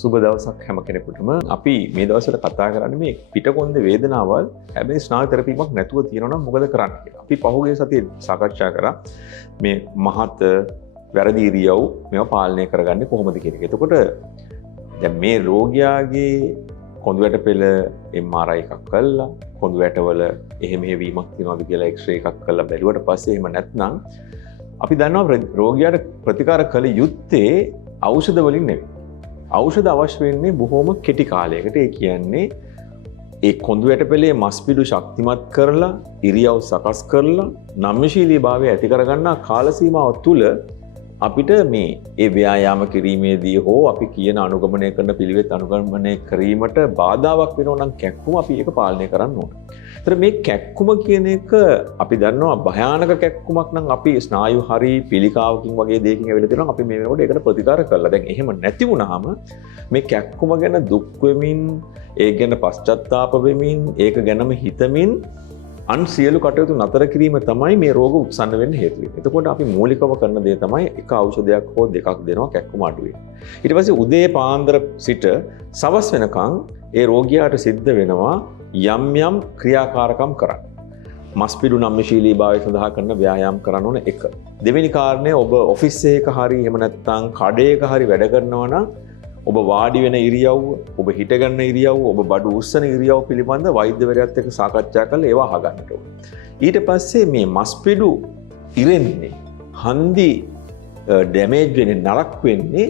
සුබ දවසක් හැම කෙනෙකුටම. අපි මේ දවස්වල කතා කරන්නේ මේ පිටකොන්දේ වේදනාවල් හැබැයි ස්නායු තෙරපීමක් නැතුව තියෙනවා නම් මොකද කරන්න කියලා. අපි පහුගිය සතියේ සාකච්ඡා කරා මේ මහත වැරදි ඉරියව් මේවා පාලනය කරගන්නේ කොහොමද කියන එක. එතකොට දැන් මේ රෝගියාගේ කොඳු වැට පෙළ MRI එකක් කළා, කොඳු වැටවල එහෙම වීමක් තියෙනවද කියලා X-ray එකක් කළා බැලුවට පස්සේ එහෙම නැත්නම් අපි දන්නවා රෝගියාට ප්‍රතිකාර කළ යුත්තේ ඖෂධ වලින් නෙවෙයි. ඖෂධ අවශ්‍ය වෙන්නේ බොහොම කෙටි කාලයකට. ඒ කියන්නේ ඒ කොඳු වැටපෙළේ මස්පිඩු ශක්තිමත් කරලා, ඉරියව් සකස් කරලා, නම්‍යශීලීභාවය ඇති කරගන්නා කාල සීමාව තුළ අපිට මේ ඒ ව්‍යායාම කිරීමේදී හෝ අපි කියන අනුගමනය කරන පිළිවෙත් අනුගමනය කිරීමට බාධාවක් වෙනවා නම් කැක්කුම අපි ඒක පාලනය කරන්න ඕන. ඒතර මේ කැක්කුම කියන එක අපි දන්නවා භයානක කැක්කුමක් නම් අපි ස්නායු හරි පිළිකාවකින් වගේ දෙයකින් ඇවිල්ලා තියෙනවා අපි මේ වෙනකොට ඒකට ප්‍රතිකාර කරලා. දැන් එහෙම නැති වුනහම මේ කැක්කුම ගැන දුක් වෙමින්, ඒ ගැන පශ්චාත්තාප වෙමින්, ඒක ගැනම හිතමින් අන් සියලු කටයුතු නතර කිරීම තමයි මේ රෝග උත්සන්න වෙන්න හේතු වෙන්නේ. එතකොට අපි මූලිකව කරන දේ තමයි එක ඖෂධයක් හෝ දෙකක් දෙනවා කැක්කුම අඩුවේ. ඊට පස්සේ උදේ පාන්දර සිට සවස් වෙනකන් ඒ රෝගියාට සිද්ධ වෙනවා යම් යම් ක්‍රියාකාරකම් කරන්න. මස්පිඩු නම්‍යශීලීභාවය සඳහා කරන ව්‍යායාම කරන්න ඕන එක. දෙවෙනි කාරණය ඔබ ඔෆිස් එකක හරි එහෙම නැත්නම් කඩේක හරි වැඩ කරනවා නම් ඔබ වාඩි වෙන ඉරියව්ව, ඔබ හිට ගන්න ඉරියව්ව, ඔබ බඩු උස්සන ඉරියව්ව පිළිබඳ වෛද්‍යවරයාත් එක්ක සාකච්ඡා කරලා ඒවා අහගන්නට ඕන. ඊට පස්සේ මේ මස්පිඩු ඉරෙන්නේ, හන්දි ඩැමේජ් වෙන්නේ, නරක් වෙන්නේ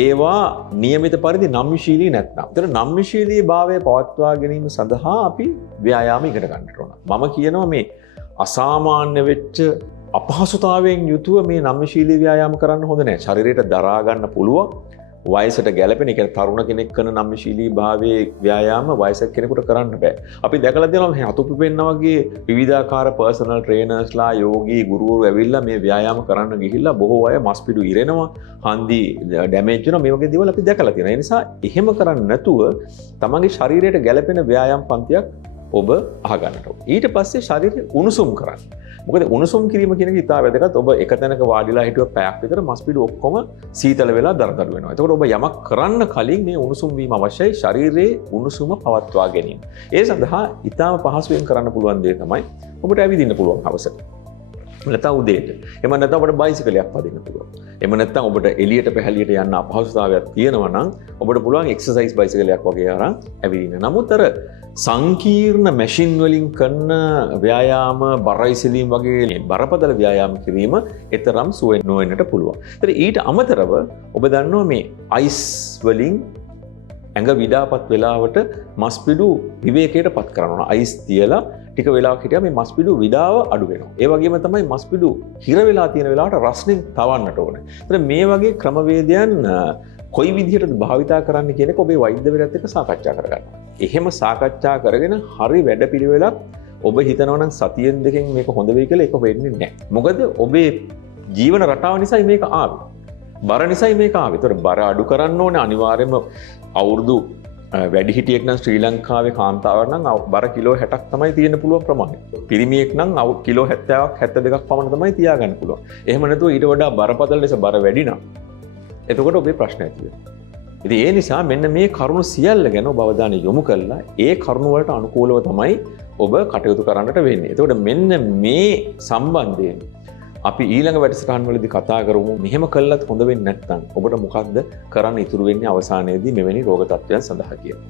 ඒවා નિયમિત පරිදි නම්‍යශීලී නැත්නම්. ඒතර නම්‍යශීලී භාවය පවත්වා ගැනීම සඳහා අපි ව්‍යායාම ඉගෙන ගන්නට ඕන. මම කියනවා මේ අසාමාන්‍ය වෙච්ච අපහසුතාවයෙන් යුතුව මේ නම්‍යශීලී ව්‍යායාම කරන්න හොඳ නැහැ. ශරීරයට දරා ගන්න පුළුවන්. වයසට ගැලපෙන, ඒ කියන්නේ තරුණ කෙනෙක් කරන නම්‍යශීලී භාවයේ ව්‍යායාම වයසක කෙනෙකුට කරන්න බෑ. අපි දැකලා තියෙනවා මේ අතුපි පෙන්නා වගේ විවිධාකාර පර්සනල් ට්‍රේනර්ස්ලා, යෝගී ගුරුවරු ඇවිල්ලා මේ ව්‍යායාම කරන්න ගිහිල්ලා බොහෝ අය මස්පිඩු ඉරෙනවා, හන්දි ඩැමේජ් වෙනවා, මේ වගේ දේවල් අපි දැකලා තියෙනවා. ඒ නිසා එහෙම කරන්නේ නැතුව තමන්ගේ ශරීරයට ගැලපෙන ව්‍යායාම පන්තියක් ඔබ අහගන්නට ඕන. ඊට පස්සේ ශරීරය උණුසුම් කරන්න. මොකද උණුසුම් කිරීම කියන එක ඉතා වැදගත්. ඔබ එක තැනක වාඩිලා හිටුව පැයක් විතර මස්පිඩු ඔක්කොම සීතල වෙලා දරදඬු වෙනවා. එතකොට ඔබ යමක් කරන්න කලින් මේ උණුසුම් වීම අවශ්‍යයි, ශරීරයේ උණුසුම පවත්වා ගැනීම. ඒ සඳහා ඉතාම පහසුවෙන් කරන්න පුළුවන් දේ තමයි ඔබට ඇවිදින්න පුළුවන් හවසට. නැත්නම් උදේට. එහෙම නැත්නම් ඔබට බයිසිකලයක් පදින්න පුළුවන්. එහෙම නැත්නම් ඔබට එළියට පැහැලියට යන්න අපහසුතාවයක් තියෙනවා නම් ඔබට පුළුවන් එක්සර්සයිස් බයිසිකලයක් වගේ අරන් ඇවිදින්න. නමුත් අර සංකීර්ණ මැෂින් වලින් කරන ව්‍යායාම, බරයිසිලීම් වගේ බරපතල ව්‍යායාම කිරීම එතරම් සුව නොවෙන්නට පුළුවන්. ඒතර ඊට අමතරව ඔබ දන්නවා මේ අයිස් වලින් ඇඟ විඩාපත් වෙලාවට මස්පිඩු විවේකයට පත් කරනවා. අයිස් තියලා ටික වෙලාවක් හිටියා මේ මස්පිඩු විඩාව අඩු වෙනවා. ඒ වගේම තමයි මස්පිඩු හිර වෙලා තියෙන වෙලාවට රස්නෙන් තවන්නට ඕනේ. ඒතර මේ වගේ ක්‍රමවේදයන් කොයි විදිහටද භාවිතා කරන්න කියන එක ඔබේ වෛද්‍යවරයාත් එක්ක සාකච්ඡා කරගන්න. එහෙම සාකච්ඡා කරගෙන හරි වැඩපිළිවෙලක් ඔබ හිතනවා නම් සතියෙන් දෙකෙන් මේක හොඳ වෙයි කියලා ඒක වෙන්නේ නැහැ. මොකද ඔබේ ජීවන රටාව නිසා මේක ආවේ. බර නිසා මේක ආවේ. ඒතර බර අඩු කරන්න ඕනේ අනිවාර්යයෙන්ම. අවුරුදු වැඩිහිටියෙක් නම් ශ්‍රී ලංකාවේ කාන්තාවක් නම් බර කිලෝ 60ක් තමයි තියෙන්න පුළුවන් ප්‍රමාණය. පිරිමියෙක් නම් කිලෝ 70ක් 72ක් පමණ තමයි තියාගන්න පුළුවන්. එහෙම නැතුව ඊට වඩා බරපතල ලෙස බර වැඩි නම් එතකොට ඔබේ ප්‍රශ්න ඇති වෙනවා. ඉතින් ඒ නිසා මෙන්න මේ කරුණු සියල්ල ගැන ඔබ අවධානය යොමු කළා ඒ කරුණු වලට අනුකූලව තමයි ඔබ කටයුතු කරන්නට වෙන්නේ. එතකොට මෙන්න මේ සම්බන්ධයෙන් අපි ඊළඟ වැඩසටහන් වලදී කතා කරමු. මෙහෙම කළත් හොඳ වෙන්නේ නැත්නම් ඔබට මොකක්ද කරන්න ඉතුරු වෙන්නේ අවසානයේදී මෙවැනි රෝග තත්ත්වයන් සඳහා කියලා.